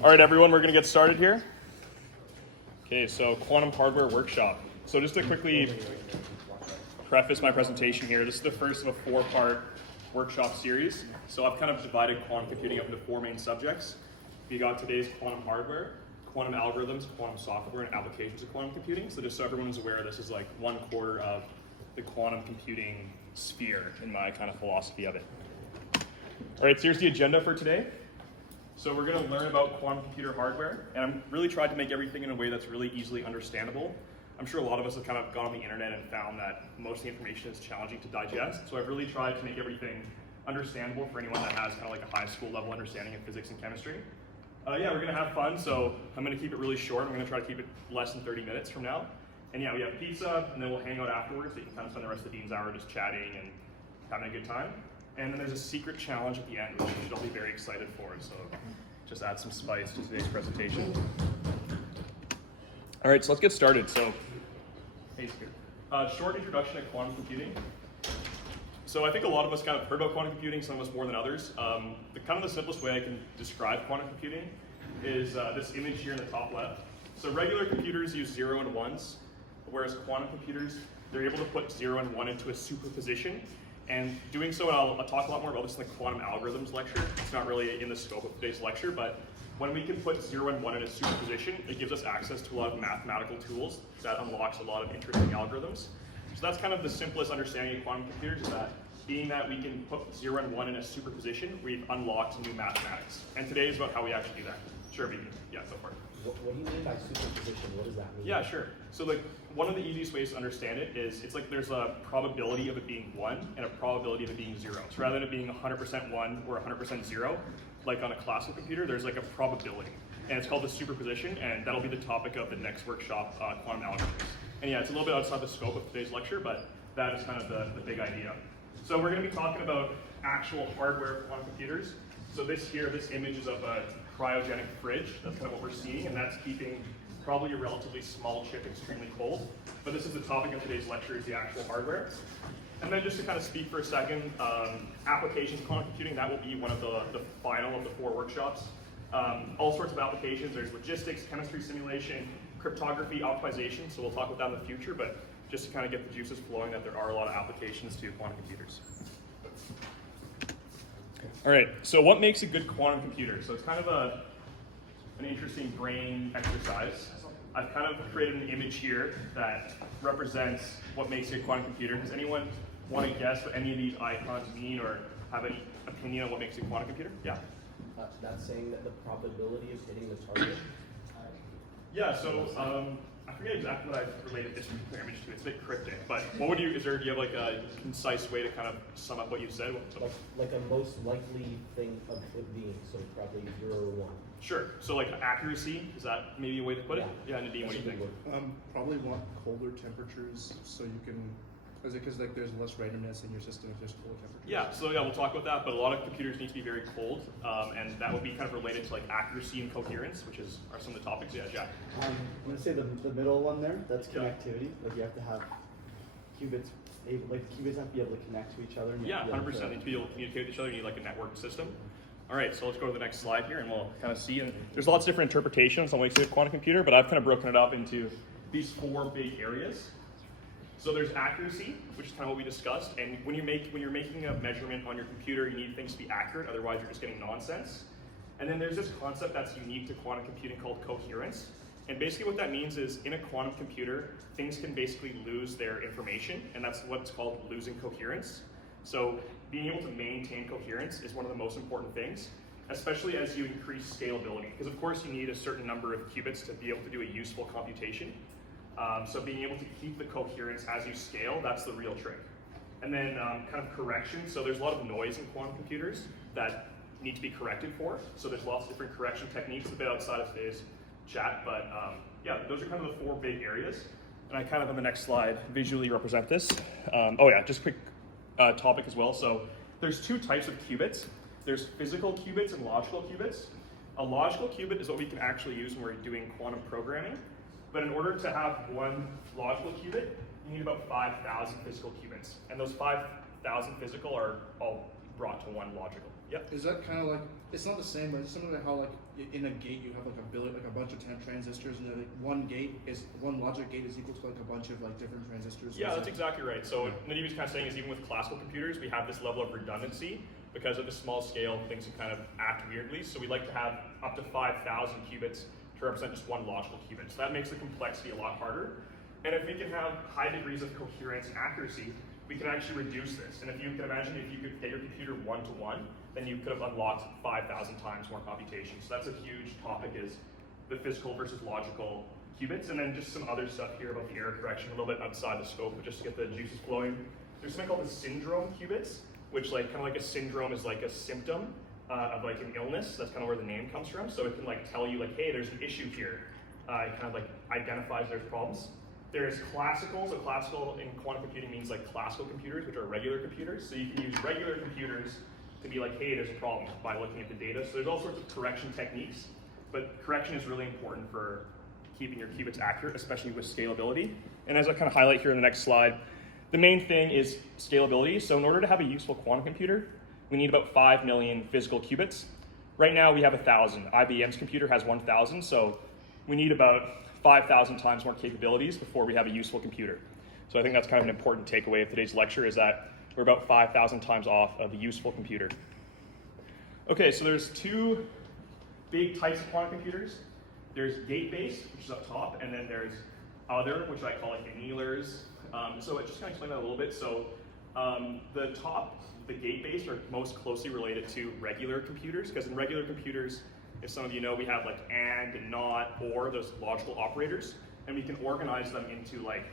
All right, everyone, we're going to get started here. Okay, so quantum hardware workshop. So just to quickly preface my presentation here, this is the first of a four-part workshop series. So I've kind of divided quantum computing up into four main subjects. We got today's quantum hardware, quantum algorithms, quantum software, and applications of quantum computing. So just so everyone's aware, this is like 1/4 of the quantum computing sphere in my kind of philosophy of it. All right, so here's the agenda for today. So we're going to learn about quantum computer hardware, and I'm really tried to make everything in a way that's really easily understandable. I'm sure a lot of us have kind of gone on the internet and found that most of the information is challenging to digest. So I've really tried to make everything understandable for anyone that has kind of like a high school level understanding of physics and chemistry. Yeah, we're going to have fun, so I'm going to keep it really short. I'm going to try to keep it less than 30 minutes from now. And yeah, we have pizza, and then we'll hang out afterwards, so you can kind of spend the rest of the Dean's Hour just chatting and having a good time. And then there's a secret challenge at the end, which you should all be very excited for. So just add some spice to today's presentation. All right, so let's get started. So, short introduction to quantum computing. So I think a lot of us kind of heard about quantum computing, some of us more than others. The simplest way I can describe quantum computing is this image here in the top left. So regular computers use 0 and 1s, whereas quantum computers, they're able to put 0 and 1 into a superposition. And doing so, and I'll talk a lot more about this in the quantum algorithms lecture. It's not really in the scope of today's lecture, but when we can put 0 and 1 in a superposition, it gives us access to a lot of mathematical tools that unlocks a lot of interesting algorithms. So that's kind of the simplest understanding of quantum computers, is that being that we can put 0 and 1 in a superposition, we've unlocked new mathematics. And today is about how we actually do that. Sure, Vicky. Yeah, so far. What do you mean by superposition? What does that mean? Yeah, sure. So like one of the easiest ways to understand it is it's like there's a probability of it being 1 and a probability of it being 0. So rather than it being 100% 1 or 100% 0, like on a classical computer, there's like a probability. And it's called the superposition, and that'll be the topic of the next workshop, quantum algorithms. And yeah, it's a little bit outside the scope of today's lecture, but that is kind of the big idea. So we're going to be talking about actual hardware for quantum computers. So this image is of a cryogenic fridge. That's kind of what we're seeing, and that's keeping probably a relatively small chip extremely cold. But this is the topic of today's lecture, is the actual hardware. And then just to kind of speak for a second, applications of quantum computing, that will be one of the final of the four workshops. All sorts of applications. There's logistics, chemistry simulation, cryptography, optimization. So we'll talk about that in the future, but just to kind of get the juices flowing, that there are a lot of applications to quantum computers. All right, so what makes a good quantum computer? So it's kind of an interesting brain exercise. I've kind of created an image here that represents what makes a quantum computer. Does anyone want to guess what any of these icons mean or have any opinion on what makes a quantum computer? Yeah? That's saying that the probability of hitting the target? Yeah, so I forget exactly what I've related this particular image to. It's a bit cryptic, but what would you, do you have like a concise way to kind of sum up what you said? Like a most likely thing of it being, so probably 0 or 1. Sure, so like accuracy, is that maybe a way to put it? Yeah, Nadine, what do you think? Probably want colder temperatures so you can, because like there's less randomness in your system if there's cold temperatures. Yeah, so yeah, we'll talk about that, but a lot of computers need to be very cold, and that would be kind of related to like accuracy and coherence, which are some of the topics. Yeah, Jack. I'm going to say the middle one there, that's connectivity. Like you have to have qubits, qubits have to be able to connect to each other. Yeah, 100% need to be able to communicate with each other. You need like a networked system. All right, so let's go to the next slide here and we'll kind of see. And there's lots of different interpretations on what makes a quantum computer, but I've kind of broken it up into these four big areas. So there's accuracy, which is kind of what we discussed. And when you're making a measurement on your computer, you need things to be accurate, otherwise you're just getting nonsense. And then there's this concept that's unique to quantum computing called coherence. And basically what that means is in a quantum computer, things can basically lose their information, and that's what's called losing coherence. So being able to maintain coherence is one of the most important things, especially as you increase scalability. Because of course you need a certain number of qubits to be able to do a useful computation. So being able to keep the coherence as you scale, that's the real trick. And then kind of correction. So there's a lot of noise in quantum computers that need to be corrected for. So there's lots of different correction techniques, a bit outside of today's chat. But yeah, those are kind of the four big areas. And I kind of on the next slide visually represent this. Just a quick topic as well. So there's two types of qubits. There's physical qubits and logical qubits. A logical qubit is what we can actually use when we're doing quantum programming. But in order to have one logical qubit, you need about 5,000 physical qubits. And those 5,000 physical are all brought to one logical. Yep. Is that kind of like, it's not the same, but it's similar to how like in a gate you have like a bunch of transistors, and then like one logic gate is equal to like a bunch of like different transistors. Yeah, that's exactly right. So what he was kind of saying is even with classical computers, we have this level of redundancy because of the small scale, things can kind of act weirdly. So we like to have up to 5,000 qubits to represent just one logical qubit. So that makes the complexity a lot harder. And if we can have high degrees of coherence and accuracy, we can actually reduce this. And if you can imagine if you could get your computer one-to-one, then you could have unlocked 5,000 times more computation. So that's a huge topic, is the physical versus logical qubits. And then just some other stuff here about the error correction, a little bit outside the scope, but just to get the juices flowing. There's something called the syndrome qubits, which like kind of like a syndrome is like a symptom of like an illness. That's kind of where the name comes from. So it can like tell you like, hey, there's an issue here. It kind of like identifies there's problems. There's classical, so classical in quantum computing means like classical computers, which are regular computers. So you can use regular computers to be like, hey, there's a problem by looking at the data. So there's all sorts of correction techniques, but correction is really important for keeping your qubits accurate, especially with scalability. And as I kind of highlight here in the next slide, the main thing is scalability. So in order to have a useful quantum computer, we need about 5 million physical qubits. Right now we have 1,000. IBM's computer has 1,000, so we need about 5,000 times more capabilities before we have a useful computer. So I think that's kind of an important takeaway of today's lecture, is that we're about 5,000 times off of a useful computer. Okay, so there's two big types of quantum computers. There's gate-based, which is up top, and then there's other, which I call like annealers. So I just kind of explain that a little bit. So the top, the gate-based, are most closely related to regular computers, because in regular computers, if some of you know, we have like and, not, or, those logical operators, and we can organize them into like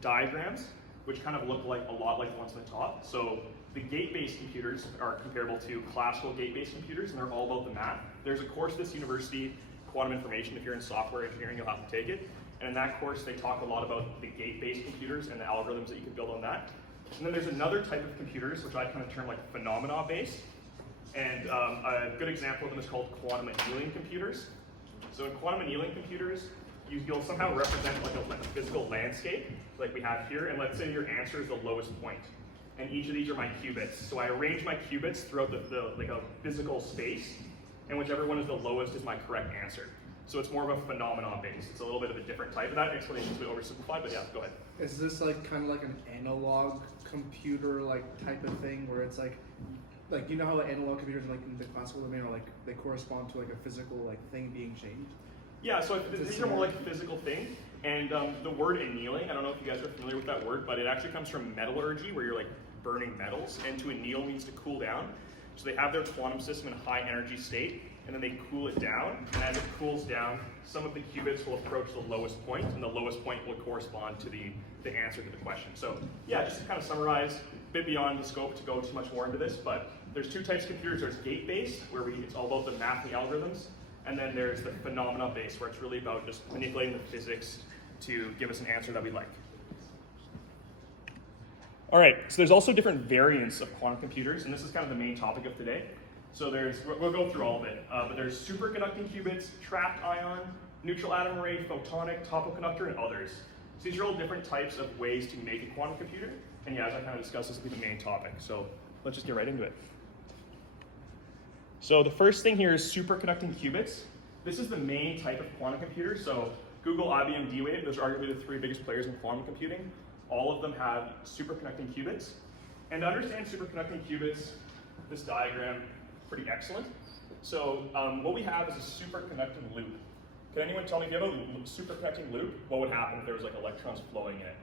diagrams, which kind of look like a lot like the ones on the top. So the gate-based computers are comparable to classical gate-based computers, and they're all about the math. There's a course at this university, Quantum Information. If you're in software engineering, you'll have to take it. And in that course, they talk a lot about the gate-based computers and the algorithms that you can build on that. And then there's another type of computers, which I kind of term like phenomena-based. And a good example of them is called quantum annealing computers. So in quantum annealing computers, you'll somehow represent like a physical landscape, like we have here, and let's say your answer is the lowest point. And each of these are my qubits. So I arrange my qubits throughout the like a physical space, and whichever one is the lowest is my correct answer. So it's more of a phenomenon based. It's a little bit of a different type. That explanation is a bit oversimplified, but yeah, go ahead. Is this like kind of like an analog computer like type of thing, where it's like you know how the analog computers like in the classical domain are like they correspond to like a physical like thing being changed? Yeah, so these are more like a physical thing. And the word annealing, I don't know if you guys are familiar with that word, but it actually comes from metallurgy, where you're like burning metals, and to anneal means to cool down. So they have their quantum system in a high energy state, and then they cool it down, and as it cools down, some of the qubits will approach the lowest point, and the lowest point will correspond to the answer to the question. So yeah, just to kind of summarize, a bit beyond the scope to go too much more into this, but there's two types of computers. There's gate-based, where it's all about the math and the algorithms, and then there's the phenomena-based, where it's really about just manipulating the physics to give us an answer that we like. All right, so there's also different variants of quantum computers, and this is kind of the main topic of today. So we'll go through all of it, but there's superconducting qubits, trapped ion, neutral atom array, photonic, topoconductor, and others. So these are all different types of ways to make a quantum computer, and yeah, as I kind of discussed, this will be the main topic. So let's just get right into it. So the first thing here is superconducting qubits. This is the main type of quantum computer. So Google, IBM, D-Wave, those are arguably the three biggest players in quantum computing. All of them have superconducting qubits. And to understand superconducting qubits, this diagram, pretty excellent. So what we have is a superconducting loop. Can anyone tell me, if you have a superconducting loop, what would happen if there was like electrons flowing in it?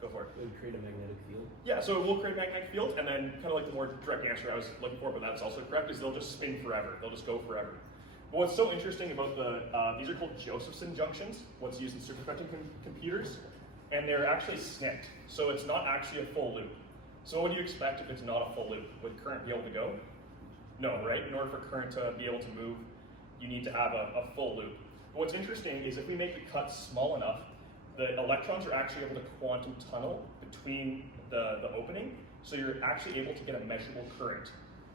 Go for it. It would create a magnetic field. Yeah, so it will create a magnetic field, and then kind of like the more direct answer I was looking for, but that's also correct, is they'll just spin forever. They'll just go forever. But what's so interesting about these are called Josephson junctions, what's used in superconducting computers, and they're actually snipped. So it's not actually a full loop. So what would you expect if it's not a full loop? Would current be able to go? No, right? In order for current to be able to move, you need to have a full loop. But what's interesting is if we make the cut small enough, the electrons are actually able to quantum tunnel between the opening, so you're actually able to get a measurable current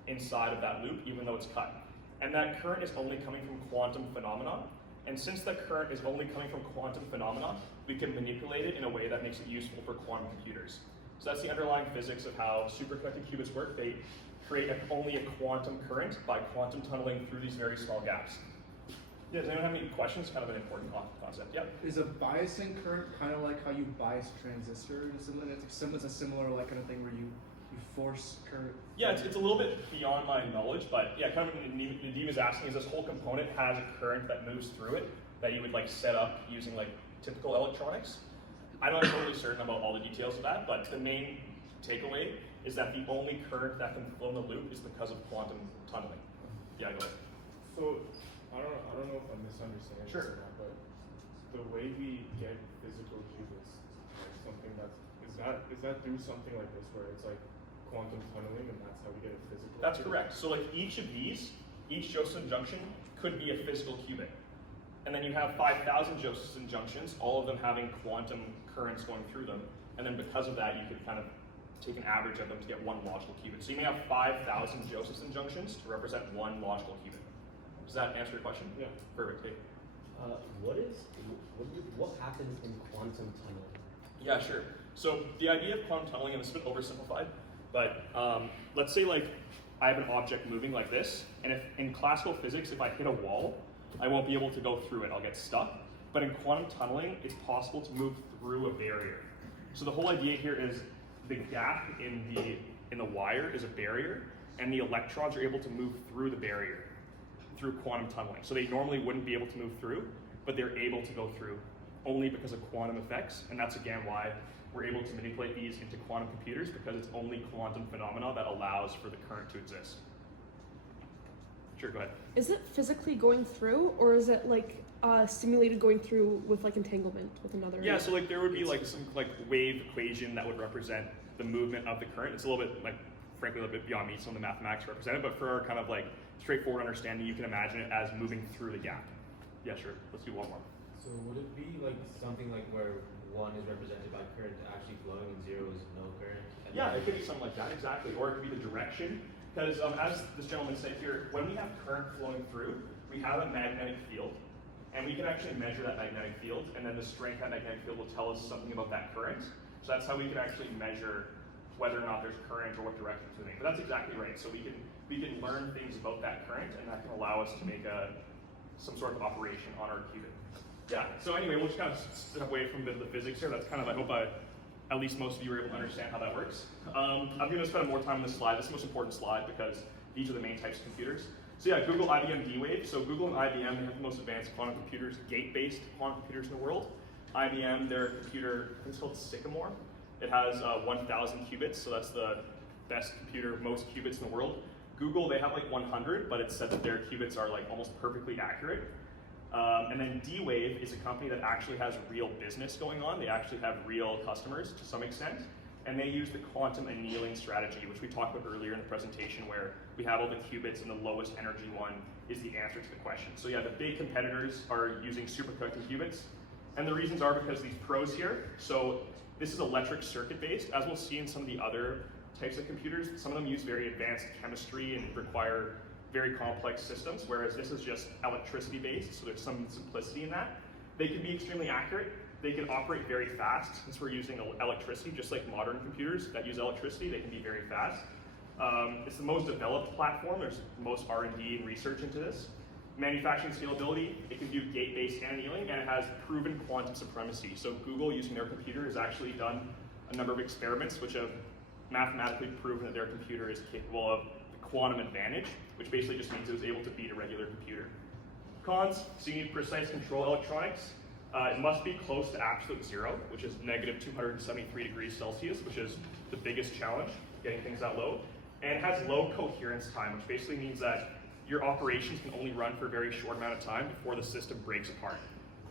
inside of that loop, even though it's cut. And that current is only coming from quantum phenomena. And since the current is only coming from quantum phenomena, we can manipulate it in a way that makes it useful for quantum computers. So that's the underlying physics of how superconducting qubits work. They create only a quantum current by quantum tunneling through these very small gaps. Yeah, does anyone have any questions? Kind of an important concept. Yeah. Is a biasing current kind of like how you bias a transistor? It's a similar like kind of thing where you force current. Yeah, it's a little bit beyond my knowledge, but yeah, kind of what Nadeem is asking is this whole component has a current that moves through it that you would like set up using like typical electronics. I'm not totally certain about all the details of that, but the main takeaway is that the only current that can flow in the loop is because of quantum tunneling. Yeah, go ahead. So I don't know if I'm misunderstanding Sure. this or not, but the way we get physical qubits, like something is that through something like this where it's like quantum tunneling and that's how we get a physical That's qubit? correct. So like each of these, each Josephson junction could be a physical qubit. And then you have 5,000 Josephson junctions, all of them having quantum currents going through them. And then because of that, you could kind of take an average of them to get one logical qubit. So you may have 5,000 Josephson junctions to represent one logical qubit. Does that answer your question? Yeah. Perfect. Hey. What happens in quantum tunneling? Yeah, sure. So the idea of quantum tunneling, and it's a bit oversimplified, but let's say like I have an object moving like this, and if in classical physics, if I hit a wall, I won't be able to go through it. I'll get stuck. But in quantum tunneling, it's possible to move through a barrier. So the whole idea here is the gap in the wire is a barrier, and the electrons are able to move through the barrier through quantum tunneling. So they normally wouldn't be able to move through, but they're able to go through only because of quantum effects. And that's again why we're able to manipulate these into quantum computers, because it's only quantum phenomena that allows for the current to exist. Sure, go ahead. Is it physically going through, or is it like simulated going through with like entanglement with another? Yeah, so like there would be like some like wave equation that would represent the movement of the current. It's a little bit like, frankly, a little bit beyond me, some of the mathematics represented, but for our kind of like straightforward understanding, you can imagine it as moving through the gap. Yeah, sure. Let's do one more. So would it be like something like where 1 is represented by current actually flowing and 0 is no current? And Yeah, then- it could be something like that, exactly. Or it could be the direction. Because as this gentleman said here, when we have current flowing through, we have a magnetic field. And we can actually measure that magnetic field, and then the strength of that magnetic field will tell us something about that current. So that's how we can actually measure whether or not there's current or what direction it's moving. But that's exactly right. So we can learn things about that current, and that can allow us to make some sort of operation on our qubit. Yeah, so anyway, we'll just kind of step away from a bit of the physics here. That's kind of, I hope at least most of you were able to understand how that works. I'm going to spend more time on this slide. This is the most important slide because these are the main types of computers. So yeah, Google, IBM, D-Wave. So Google and IBM, they have the most advanced quantum computers, gate-based quantum computers in the world. IBM, their computer, I think it's called Sycamore. It has 1,000 qubits, so that's the best computer, most qubits in the world. Google, they have like 100, but it's said that their qubits are like almost perfectly accurate. And then D-Wave is a company that actually has real business going on. They actually have real customers to some extent. And they use the quantum annealing strategy, which we talked about earlier in the presentation, where we have all the qubits and the lowest energy one is the answer to the question. So yeah, the big competitors are using superconducting qubits. And the reasons are because these pros here, so this is electric circuit based. As we'll see in some of the other types of computers, some of them use very advanced chemistry and require very complex systems, whereas this is just electricity based, so there's some simplicity in that. They can be extremely accurate. They can operate very fast. Since we're using electricity, just like modern computers that use electricity, they can be very fast. It's the most developed platform. There's the most R&D and research into this. Manufacturing scalability, it can do gate-based annealing, and it has proven quantum supremacy. So Google, using their computer, has actually done a number of experiments which have mathematically proven that their computer is capable of the quantum advantage, which basically just means it was able to beat a regular computer. Cons, so you need precise control electronics. It must be close to absolute zero, which is negative 273 degrees Celsius, which is the biggest challenge, getting things that low. And it has low coherence time, which basically means that your operations can only run for a very short amount of time before the system breaks apart.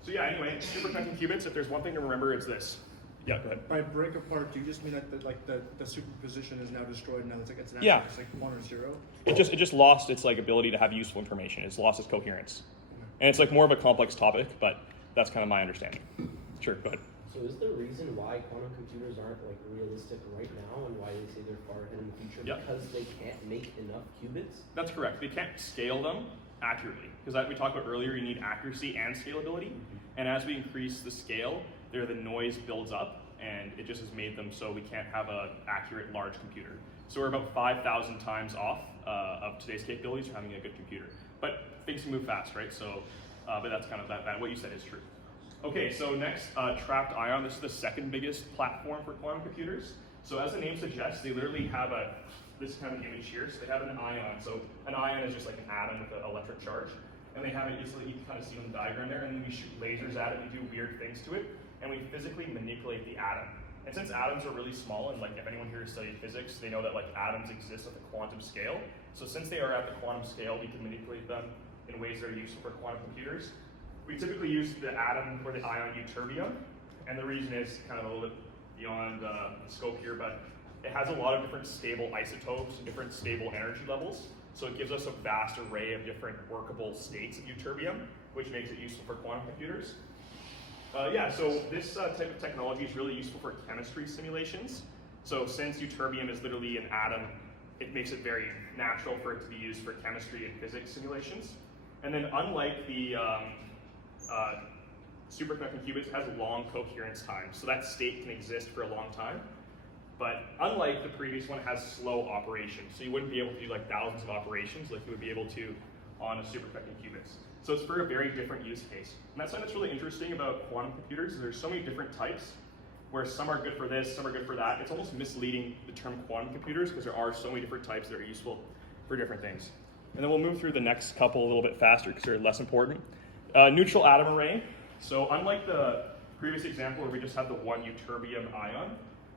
So yeah, anyway, superconducting qubits, if there's one thing to remember, it's this. Yeah, go ahead. By break apart, do you just mean that the superposition is now destroyed and now it's an Yeah. it's like 1 or 0? It just lost its like ability to have useful information. It's lost its coherence. And it's like more of a complex topic, but that's kind of my understanding. Sure, go ahead. So is the reason why quantum computers aren't like realistic right now and why they say they're far ahead in the future Yep. because they can't make enough qubits? That's correct. They can't scale them accurately because like we talked about earlier, you need accuracy and scalability. And as we increase the scale, the noise builds up. and it just has made them so we can't have an accurate large computer. So we're about 5,000 times off of today's capabilities for having a good computer. But things can move fast, right? So, but that's kind of that what you said is true. Okay, so next, trapped ion. This is the second biggest platform for quantum computers. So as the name suggests, they literally have this kind of image here. So they have an ion. So an ion is just like an atom with an electric charge. And they have it easily, you can kind of see on the diagram there, and then we shoot lasers at it, we do weird things to it, and we physically manipulate the atom. And since atoms are really small, and like if anyone here has studied physics, they know that like atoms exist at the quantum scale. So since they are at the quantum scale, we can manipulate them in ways that are useful for quantum computers. We typically use the atom or the ion ytterbium, and the reason is kind of a little bit beyond the scope here, but it has a lot of different stable isotopes and different stable energy levels. So it gives us a vast array of different workable states of ytterbium, which makes it useful for quantum computers. Yeah, so this type of technology is really useful for chemistry simulations. So since ytterbium is literally an atom, it makes it very natural for it to be used for chemistry and physics simulations. And then unlike the superconducting qubits, it has long coherence time. So that state can exist for a long time. But unlike the previous one, it has slow operation. So you wouldn't be able to do like thousands of operations like you would be able to on a superconducting qubits. So it's for a very different use case. And that's something that's really interesting about quantum computers is there's so many different types where some are good for this, some are good for that. It's almost misleading the term quantum computers because there are so many different types that are useful for different things. And then we'll move through the next couple a little bit faster because they're less important. Neutral atom array. So unlike the previous example where we just have the one ytterbium ion,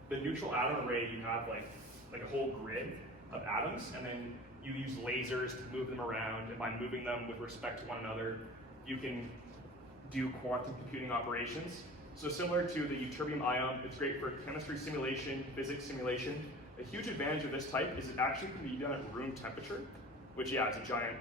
the neutral atom array, you have like a whole grid of atoms, and then you use lasers to move them around, and by moving them with respect to one another, you can do quantum computing operations. So similar to the ytterbium ion, it's great for chemistry simulation, physics simulation. A huge advantage of this type is it actually can be done at room temperature, which yeah, it's a giant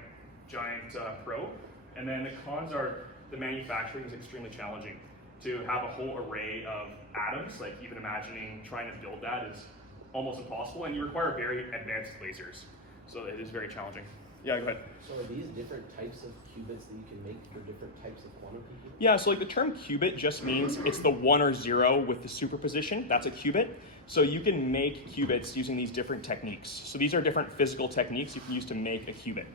pro. And then the cons are the manufacturing is extremely challenging. To have a whole array of atoms, like even imagining trying to build that is almost impossible, and you require very advanced lasers. So it is very challenging. Yeah, go ahead. So are these different types of qubits that you can make for different types of quantum computers? Yeah, so like the term qubit just means it's the 1 or 0 with the superposition. That's a qubit. So you can make qubits using these different techniques. So these are different physical techniques you can use to make a qubit.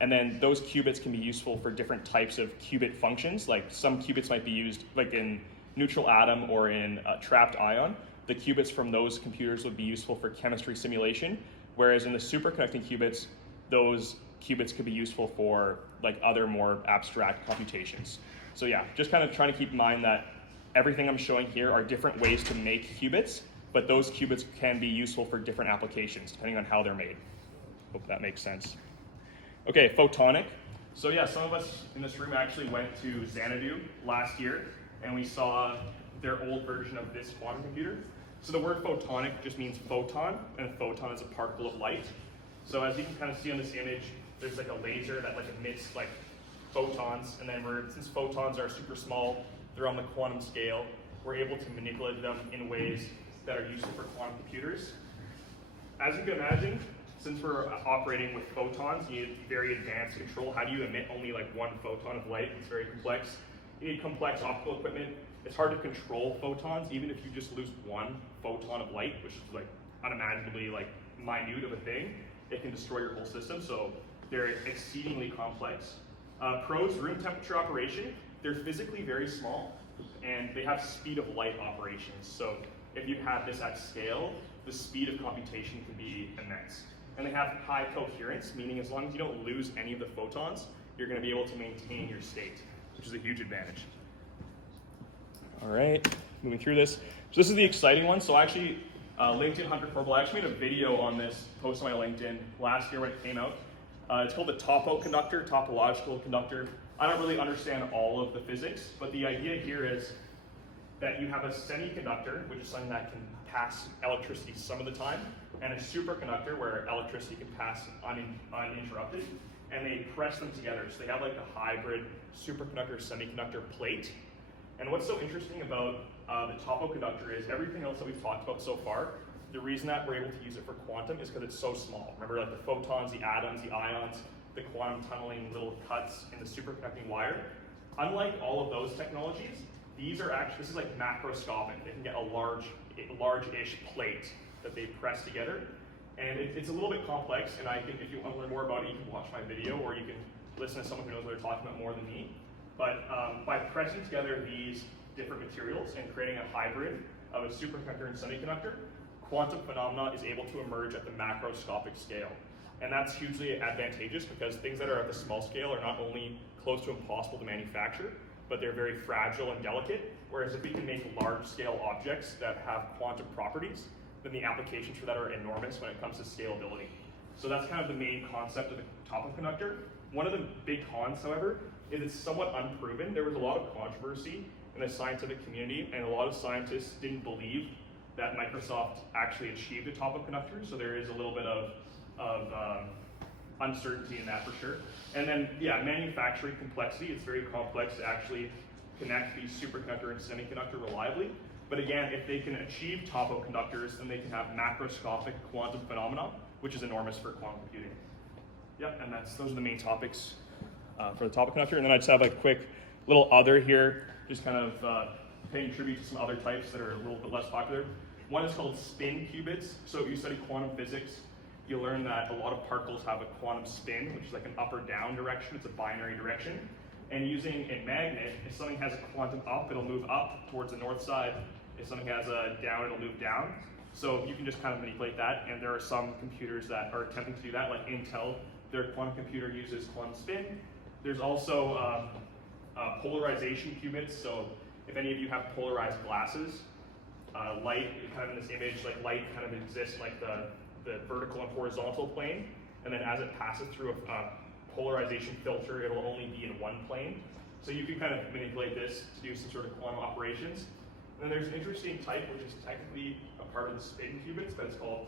And then those qubits can be useful for different types of qubit functions. Like some qubits might be used like in neutral atom or in trapped ion. The qubits from those computers would be useful for chemistry simulation. Whereas in the superconducting qubits, those qubits could be useful for like other more abstract computations. So yeah, just kind of trying to keep in mind that everything I'm showing here are different ways to make qubits, but those qubits can be useful for different applications depending on how they're made. Hope that makes sense. Okay, photonic. So yeah, some of us in this room actually went to Xanadu last year, and we saw their old version of this quantum computer. So the word photonic just means photon, and a photon is a particle of light. So as you can kind of see on this image, there's like a laser that like emits like photons, and then since photons are super small, they're on the quantum scale, we're able to manipulate them in ways that are useful for quantum computers. As you can imagine, since we're operating with photons, you need very advanced control. How do you emit only like one photon of light? It's very complex. You need complex optical equipment. It's hard to control photons, even if you just lose one photon of light, which is like unimaginably like minute of a thing. It can destroy your whole system, so they're exceedingly complex. Pros, room temperature operation, they're physically very small, and they have speed of light operations. So if you have this at scale, the speed of computation can be immense. And they have high coherence, meaning as long as you don't lose any of the photons, you're going to be able to maintain your state, which is a huge advantage. All right, moving through this. So this is the exciting one. So actually, LinkedIn Hunter Korble, I actually made a video on this, post on my LinkedIn last year when it came out. It's called the topological conductor. I don't really understand all of the physics, but the idea here is that you have a semiconductor, which is something that can pass electricity some of the time, and a superconductor where electricity can pass uninterrupted, and they press them together. So they have like a hybrid superconductor semiconductor plate. And what's so interesting about the topoconductor is everything else that we've talked about so far, the reason that we're able to use it for quantum is because it's so small. Remember, like the photons, the atoms, the ions, the quantum tunneling little cuts in the superconducting wire. Unlike all of those technologies, These are actually, this is like macroscopic. They can get a large-ish plate that they press together. And it's a little bit complex, and I think if you want to learn more about it, you can watch my video, or you can listen to someone who knows what they're talking about more than me. But by pressing together these different materials and creating a hybrid of a superconductor and semiconductor, quantum phenomena is able to emerge at the macroscopic scale. And that's hugely advantageous because things that are at the small scale are not only close to impossible to manufacture, but they're very fragile and delicate. Whereas if we can make large scale objects that have quantum properties, then the applications for that are enormous when it comes to scalability. So that's kind of the main concept of the top of conductor. One of the big cons, however, is it's somewhat unproven. There was a lot of controversy in the scientific community, and a lot of scientists didn't believe that Microsoft actually achieved the top of conductor, so there is a little bit of uncertainty in that for sure. And then, yeah, manufacturing complexity. It's very complex to actually connect these superconductor and semiconductor reliably. But again, if they can achieve top of conductors, then they can have macroscopic quantum phenomena, which is enormous for quantum computing. Yep, and those are the main topics for the top of conductor. And then I just have a quick little other here, just kind of paying tribute to some other types that are a little bit less popular. One is called spin qubits. So if you study quantum physics, you'll learn that a lot of particles have a quantum spin, which is like an up or down direction. It's a binary direction. And using a magnet, if something has a quantum up, it'll move up towards the north side. If something has a down, it'll move down. So you can just kind of manipulate that. And there are some computers that are attempting to do that, like Intel. Their quantum computer uses quantum spin. There's also polarization qubits. So if any of you have polarized glasses, light, kind of in this image, like light kind of exists like the vertical and horizontal plane, and then as it passes through a polarization filter, it'll only be in one plane. So you can kind of manipulate this to do some sort of quantum operations. And then there's an interesting type, which is technically a part of the spin qubits, but it's called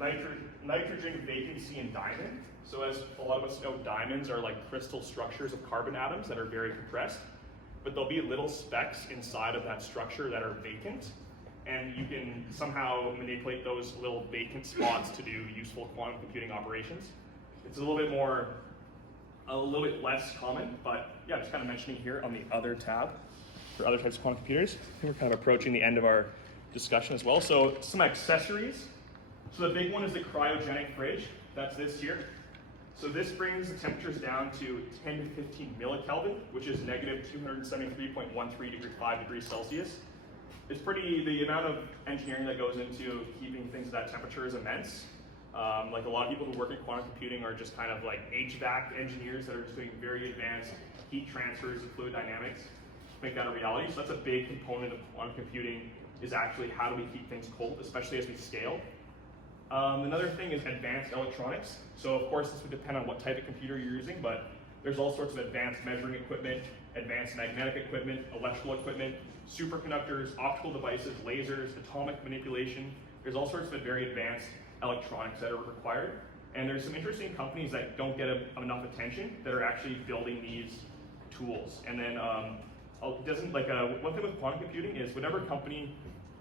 nitrogen vacancy and diamond. So as a lot of us know, diamonds are like crystal structures of carbon atoms that are very compressed, but there'll be little specks inside of that structure that are vacant. And you can somehow manipulate those little vacant spots to do useful quantum computing operations. It's a little bit less common, but yeah, just kind of mentioning here on the other tab for other types of quantum computers. I think we're kind of approaching the end of our discussion as well. So some accessories. So the big one is the cryogenic fridge. That's this here. So this brings the temperatures down to 10 to 15 millikelvin, which is negative 273.13 degrees Celsius. It's the amount of engineering that goes into keeping things at that temperature is immense. Like a lot of people who work in quantum computing are just kind of like HVAC engineers that are just doing very advanced heat transfers and fluid dynamics to make that a reality. So that's a big component of quantum computing, is actually how do we keep things cold, especially as we scale. Another thing is advanced electronics. So of course this would depend on what type of computer you're using, but there's all sorts of advanced measuring equipment, advanced magnetic equipment, electrical equipment, superconductors, optical devices, lasers, atomic manipulation. There's all sorts of very advanced electronics that are required. And there's some interesting companies that don't get enough attention that are actually building these tools. And then one thing with quantum computing is whatever company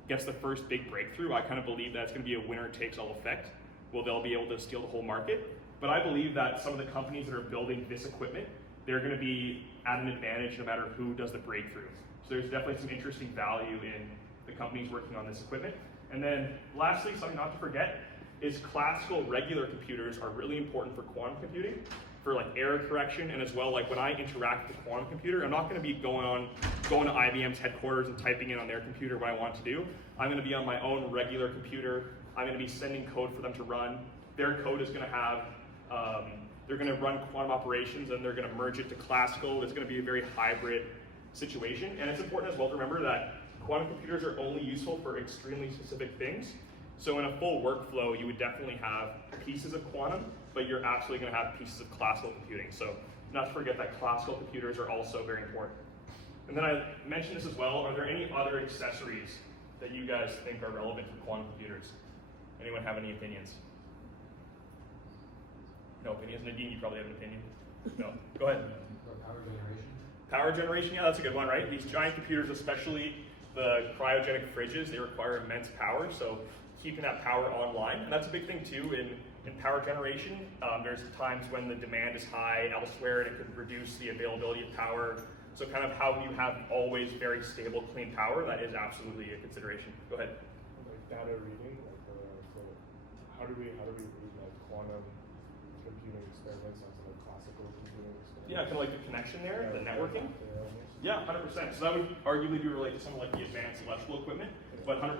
gets the first big breakthrough, I kind of believe that it's going to be a winner takes all effect. Well, they'll be able to steal the whole market. But I believe that some of the companies that are building this equipment, they're going to be at an advantage no matter who does the breakthrough. So there's definitely some interesting value in the companies working on this equipment. And then lastly, something not to forget, is classical regular computers are really important for quantum computing, for like error correction, and as well, like when I interact with a quantum computer, I'm not going to be going to IBM's headquarters and typing in on their computer what I want to do. I'm going to be on my own regular computer. I'm going to be sending code for them to run. Their code is going to have, they're going to run quantum operations, and they're going to merge it to classical. It's going to be a very hybrid situation, and it's important as well to remember that quantum computers are only useful for extremely specific things. So in a full workflow, you would definitely have pieces of quantum, but you're absolutely going to have pieces of classical computing. So not to forget that classical computers are also very important. And then I mentioned this as well, are there any other accessories that you guys think are relevant for quantum computers? Anyone have any opinions? No opinions? Nadine, you probably have an opinion. No, go ahead. Power generation. Power generation, yeah, that's a good one, right? These giant computers, especially the cryogenic fridges, they require immense power, so keeping that power online. And that's a big thing too in power generation. There's times when the demand is high elsewhere and it could reduce the availability of power So kind of how you have always very stable, clean power, that is absolutely a consideration. Go ahead. Like data reading, like so how do we read like quantum computing experiments onto like classical computing experiments? Yeah, kind of like the connection there, the networking. Yeah. Yeah, 100%. So that would arguably be related to some of like the advanced electrical equipment, but 100%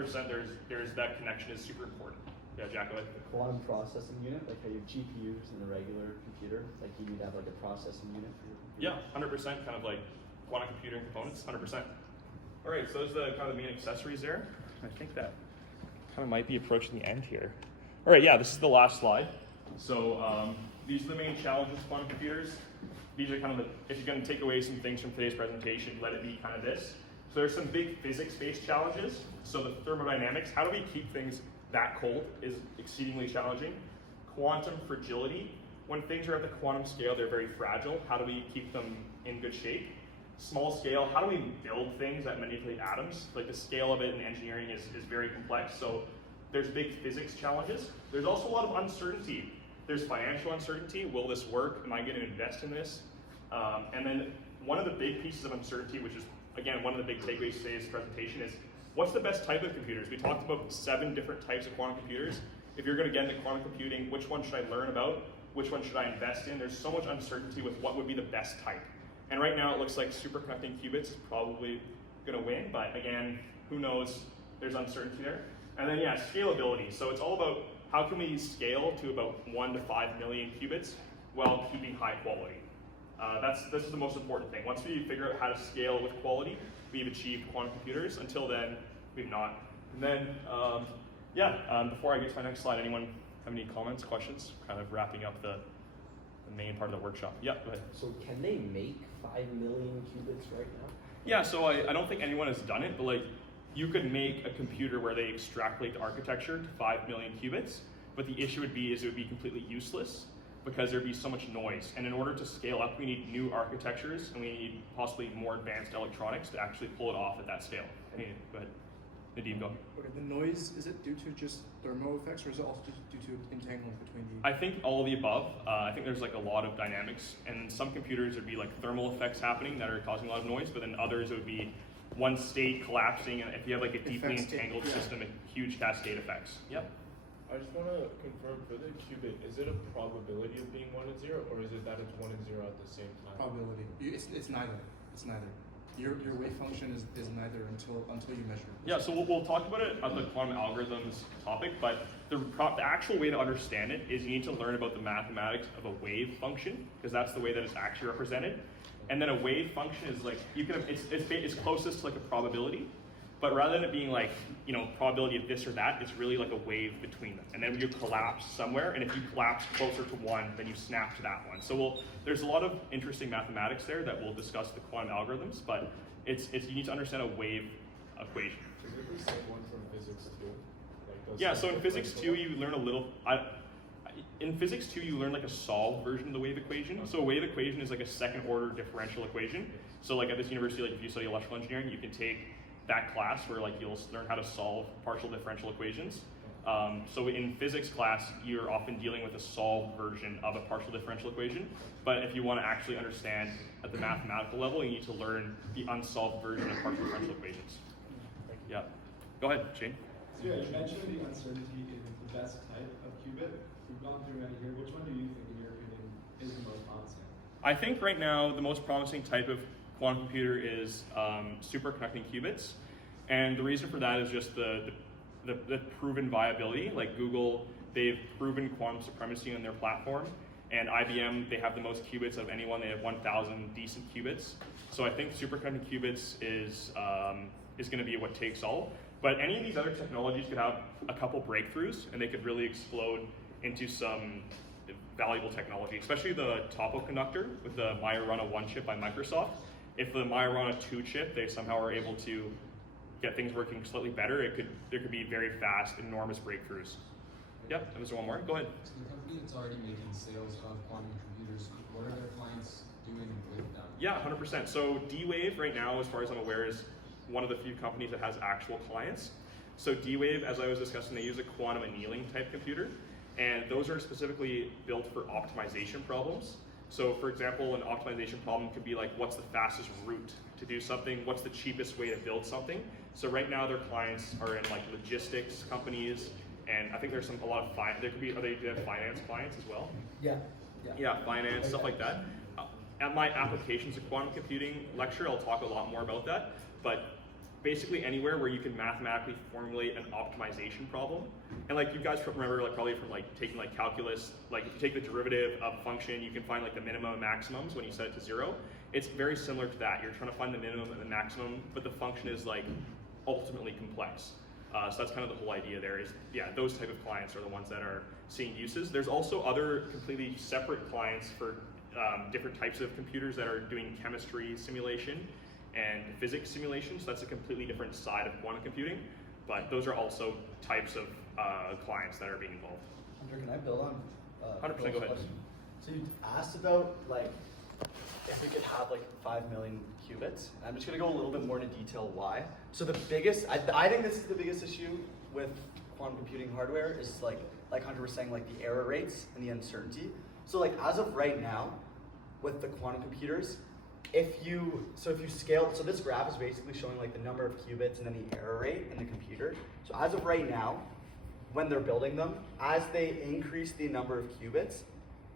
there's that connection is super important. Yeah, Jack, go ahead. The quantum processing unit, like how you have GPUs in a regular computer, like you need to have like a processing unit for your computer. Yeah, 100%, kind of like quantum computing components, 100%. All right, so those are the kind of the main accessories there. I think that kind of might be approaching the end here. All right, yeah, this is the last slide. So these are the main challenges of quantum computers. These are kind of the, if you're going to take away some things from today's presentation, let it be kind of this. So there's some big physics-based challenges. So the thermodynamics, how do we keep things that cold is exceedingly challenging. Quantum fragility, when things are at the quantum scale, they're very fragile. How do we keep them in good shape? Small scale, how do we build things that manipulate atoms? Like the scale of it in engineering is very complex. So there's big physics challenges. There's also a lot of uncertainty. There's financial uncertainty. Will this work? Am I going to invest in this? And then one of the big pieces of uncertainty, which is, again, one of the big takeaways of today's presentation is, what's the best type of computers? We talked about 7 different types of quantum computers. If you're going to get into quantum computing, which one should I learn about? Which one should I invest in? There's so much uncertainty with what would be the best type. And right now it looks like superconducting qubits is probably going to win, but again, who knows? There's uncertainty there. And then yeah, scalability. So it's all about how can we scale to about 1 to 5 million qubits while keeping high quality. This is the most important thing. Once we figure out how to scale with quality, we've achieved quantum computers. Until then, we've not. And then, before I get to my next slide, anyone have any comments, questions? Kind of wrapping up the main part of the workshop. Yeah, go ahead. So can they make 5 million qubits right now? Yeah, so I don't think anyone has done it, but like you could make a computer where they extrapolate the architecture to 5 million qubits, but the issue would be it would be completely useless because there'd be so much noise. And in order to scale up, we need new architectures and we need possibly more advanced electronics to actually pull it off at that scale. Hey, go ahead. Nadeem, go. Okay, the noise, is it due to just thermo effects or is it also due to entanglement between the... I think all of the above. I think there's like a lot of dynamics, and some computers would be like thermal effects happening that are causing a lot of noise, but then others it would be one state collapsing, and if you have like a deeply Effects, entangled yeah. system, huge cascade effects. Yep. I just want to confirm for the qubit, is it a probability of being 1 and 0, or is it that it's 1 and 0 at the same time? Probability. It's neither. It's neither. Your wave function is neither until you measure it. Yeah, so we'll talk about it on the quantum algorithms topic, but the actual way to understand it is you need to learn about the mathematics of a wave function, because that's the way that it's actually represented. And then a wave function is like, it's closest to like a probability, but rather than it being like, probability of this or that, it's really like a wave between them. And then you collapse somewhere, and if you collapse closer to one, then you snap to that one. So there's a lot of interesting mathematics there that we'll discuss the quantum algorithms, but it's you need to understand a wave equation. Is it the same one from physics too? Like Yeah, so in physics 2, you learn a little, in physics 2, you learn like a solved version of the wave equation. So a wave equation is like a second order differential equation. So like at this university, like if you study electrical engineering, you can take that class where like you'll learn how to solve partial differential equations. So in physics class, you're often dealing with a solved version of a partial differential equation. But if you want to actually understand at the mathematical level, you need to learn the unsolved version of partial differential equations. Yeah. Go ahead, Shane. So yeah, you mentioned the uncertainty is the best type of qubit. We've gone through many here. Which one do you think, in your opinion, is the most promising? I think right now the most promising type of quantum computer is superconducting qubits, and the reason for that is just the proven viability. Like Google, they've proven quantum supremacy on their platform, and IBM, they have the most qubits of anyone. They have 1,000 decent qubits. So I think superconducting qubits is going to be what takes all. But any of these other technologies could have a couple breakthroughs, and they could really explode into some valuable technology, especially the topo conductor with the Majorana 1 chip by Microsoft. If the Majorana 2 chip, they somehow are able to get things working slightly better, there could be very fast, enormous breakthroughs. Yep, and there's one more. Go ahead. So the company that's already making sales of quantum computers, what are their clients doing with them? Yeah, 100%. So D-Wave right now, as far as I'm aware, is one of the few companies that has actual clients. So D-Wave, as I was discussing, they use a quantum annealing type computer, and those are specifically built for optimization problems. So for example, an optimization problem could be like, what's the fastest route to do something? What's the cheapest way to build something? So right now their clients are in like logistics companies, and I think there's a lot of there could be, they do have finance clients as well. Yeah, finance, stuff like that. At my applications of quantum computing lecture, I'll talk a lot more about that, but basically anywhere where you can mathematically formulate an optimization problem. And like you guys remember, like probably from like taking like calculus, like if you take the derivative of a function, you can find like the minimum and maximums when you set it to 0. It's very similar to that. You're trying to find the minimum and the maximum, but the function is like ultimately complex. So that's kind of the whole idea there is, yeah, those type of clients are the ones that are seeing uses. There's also other completely separate clients for different types of computers that are doing chemistry simulation and physics simulation. So that's a completely different side of quantum computing. But those are also types of clients that are being involved. Hunter, can I build on 100%, go ahead. question? So you asked about like if we could have like 5 million qubits. And I'm just gonna go a little bit more into detail why. So the biggest, I think this is the biggest issue with quantum computing hardware is like Hunter was saying, like the error rates and the uncertainty. So like as of right now, with the quantum computers, if you scale, so this graph is basically showing like the number of qubits and then the error rate in the computer. So as of right now, when they're building them, as they increase the number of qubits,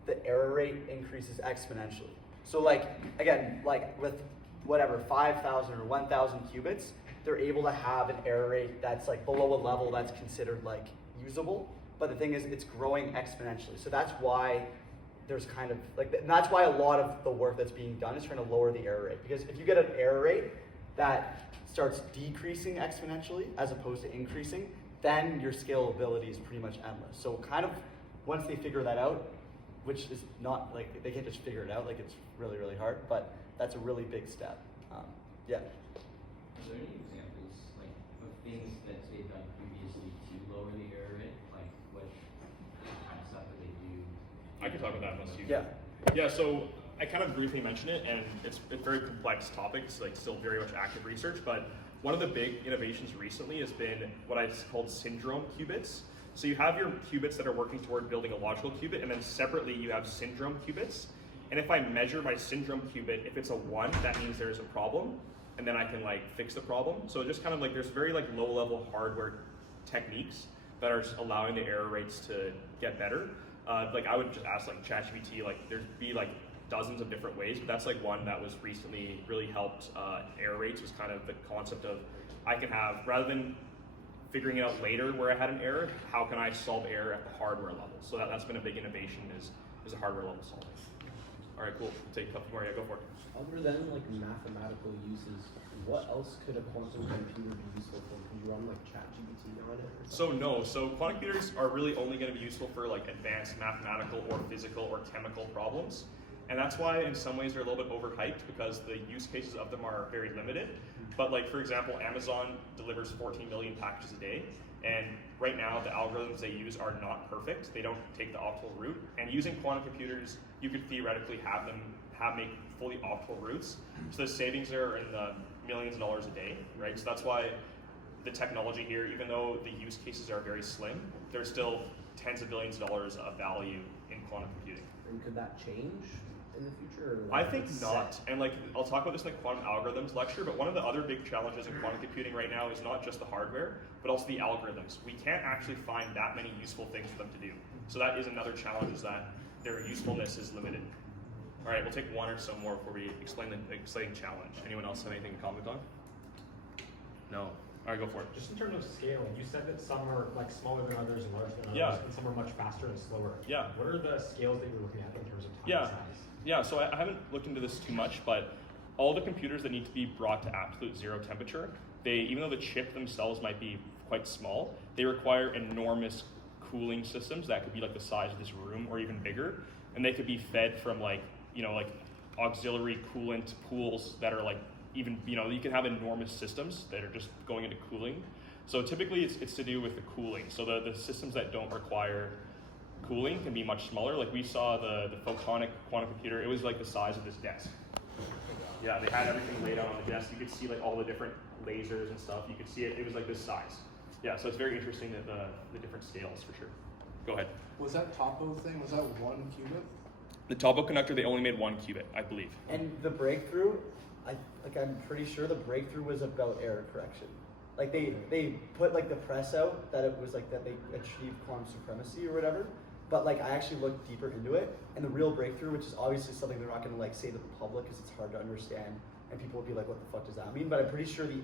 the error rate increases exponentially. So like, again, like with whatever, 5,000 or 1,000 qubits, they're able to have an error rate that's like below a level that's considered like usable. But the thing is, it's growing exponentially. So that's why there's kind of like, and that's why a lot of the work that's being done is trying to lower the error rate. Because if you get an error rate that starts decreasing exponentially as opposed to increasing, then your scalability is pretty much endless. So kind of once they figure that out, which is not like, they can't just figure it out, like it's really, really hard, but that's a really big step. Yeah. Are there any examples like of things that they've done previously to lower the error rate? Like what kind of stuff that they do? I can talk about that unless you. Yeah. Yeah, so I kind of briefly mentioned it, and it's a very complex topic. It's like still very much active research, but one of the big innovations recently has been what I called syndrome qubits. So you have your qubits that are working toward building a logical qubit, and then separately you have syndrome qubits. And if I measure my syndrome qubit, if it's a 1, that means there's a problem, and then I can like fix the problem. So just kind of like there's very like low-level hardware techniques that are allowing the error rates to get better. Like I would just ask like ChatGPT, like there'd be like dozens of different ways, but that's like one that was recently really helped error rates, was kind of the concept of I can have, rather than figuring it out later where I had an error, how can I solve error at the hardware level? So that's been a big innovation is a hardware level solving. All right, cool. We'll take a couple more. Yeah, go for it. Other than like mathematical uses, what else could a quantum computer be useful for? Could you run like ChatGPT on it? Or something? So quantum computers are really only going to be useful for like advanced mathematical or physical or chemical problems. And that's why in some ways they're a little bit overhyped, because the use cases of them are very limited. But like, for example, Amazon delivers 14 million packages a day. And right now the algorithms they use are not perfect. They don't take the optimal route. And using quantum computers, you could theoretically have them make fully optimal routes. So the savings are in the millions of dollars a day, right? So that's why the technology here, even though the use cases are very slim, there's still tens of billions of dollars of value in quantum computing. And could that change in the future? Or I like think it's not, set? and like I'll talk about this in the quantum algorithms lecture, but one of the other big challenges in quantum computing right now is not just the hardware, but also the algorithms. We can't actually find that many useful things for them to do. So that is another challenge, is that their usefulness is limited. All right, we'll take one or so more before we explain the exciting challenge. Anyone else have anything to comment on? No. All right, go for it. Just in terms of scaling, you said that some are like smaller than others and larger than others, Yeah. and some are much faster and slower. Yeah. What are the scales that you're looking at in terms of time Yeah. size? Yeah, so I haven't looked into this too much, but all the computers that need to be brought to absolute zero temperature, even though the chip themselves might be quite small, they require enormous cooling systems that could be like the size of this room or even bigger, and they could be fed from like auxiliary coolant pools that are like even, you can have enormous systems that are just going into cooling. So typically it's to do with the cooling. So the systems that don't require cooling can be much smaller. Like we saw the photonic quantum computer, it was like the size of this desk. Yeah, they had everything laid out on the desk. You could see like all the different lasers and stuff. You could see it was like this size. Yeah, so it's very interesting that the different scales for sure. Go ahead. Was that topo thing, was that 1 qubit? The Topo conductor, they only made 1 qubit, I believe. And the breakthrough, I'm pretty sure the breakthrough was about error correction. Like they put like the press out that it was like that they achieved quantum supremacy or whatever. But like I actually looked deeper into it, and the real breakthrough, which is obviously something they're not going to like say to the public because it's hard to understand, and people will be like, "What the fuck does that mean?" But I'm pretty sure the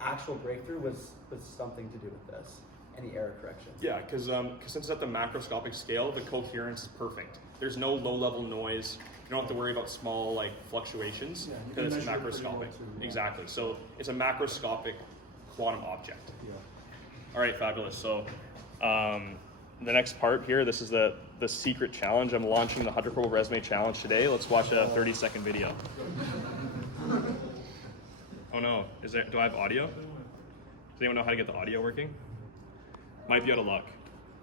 actual breakthrough was something to do with this and the error correction. Yeah, because since it's at the macroscopic scale, the coherence is perfect. There's no low-level noise. You don't have to worry about small like fluctuations because it's macroscopic. Exactly. So it's a macroscopic quantum object. Yeah. All right, fabulous. So the next part here, this is the secret challenge. I'm launching the Hunter Korble Resume Challenge today. Let's watch a 30-second video. Oh no, do I have audio? Does anyone know how to get the audio working? Might be out of luck.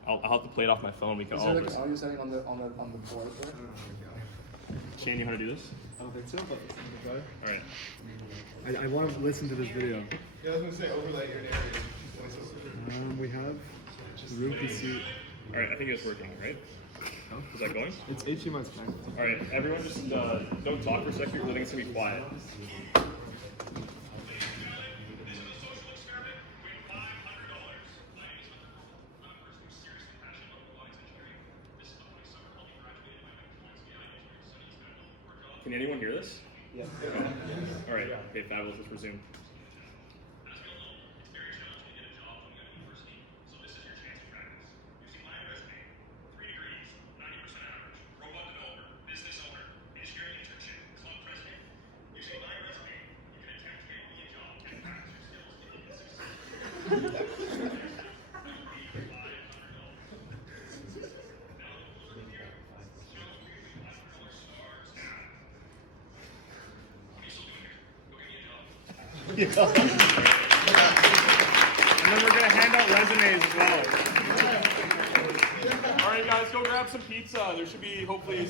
I'll have to play it off my phone. We can Is all there like listen. an audio setting on the board there? Shane, you know how to do this? I don't think so, but it's gonna be All right. better. I want to listen to this video. Yeah, I was gonna say overlay your narrative. We have the room to see. All right, I think it's working, right? Is that going? It's 18 months back. All right, everyone just don't talk for a second. We're letting it's gonna be quiet. Can anyone hear this? Yeah. All right. Okay, fabulous. Let's resume. And then we're gonna hand out resumes as well. All right, guys, go grab some pizza. There should be hopefully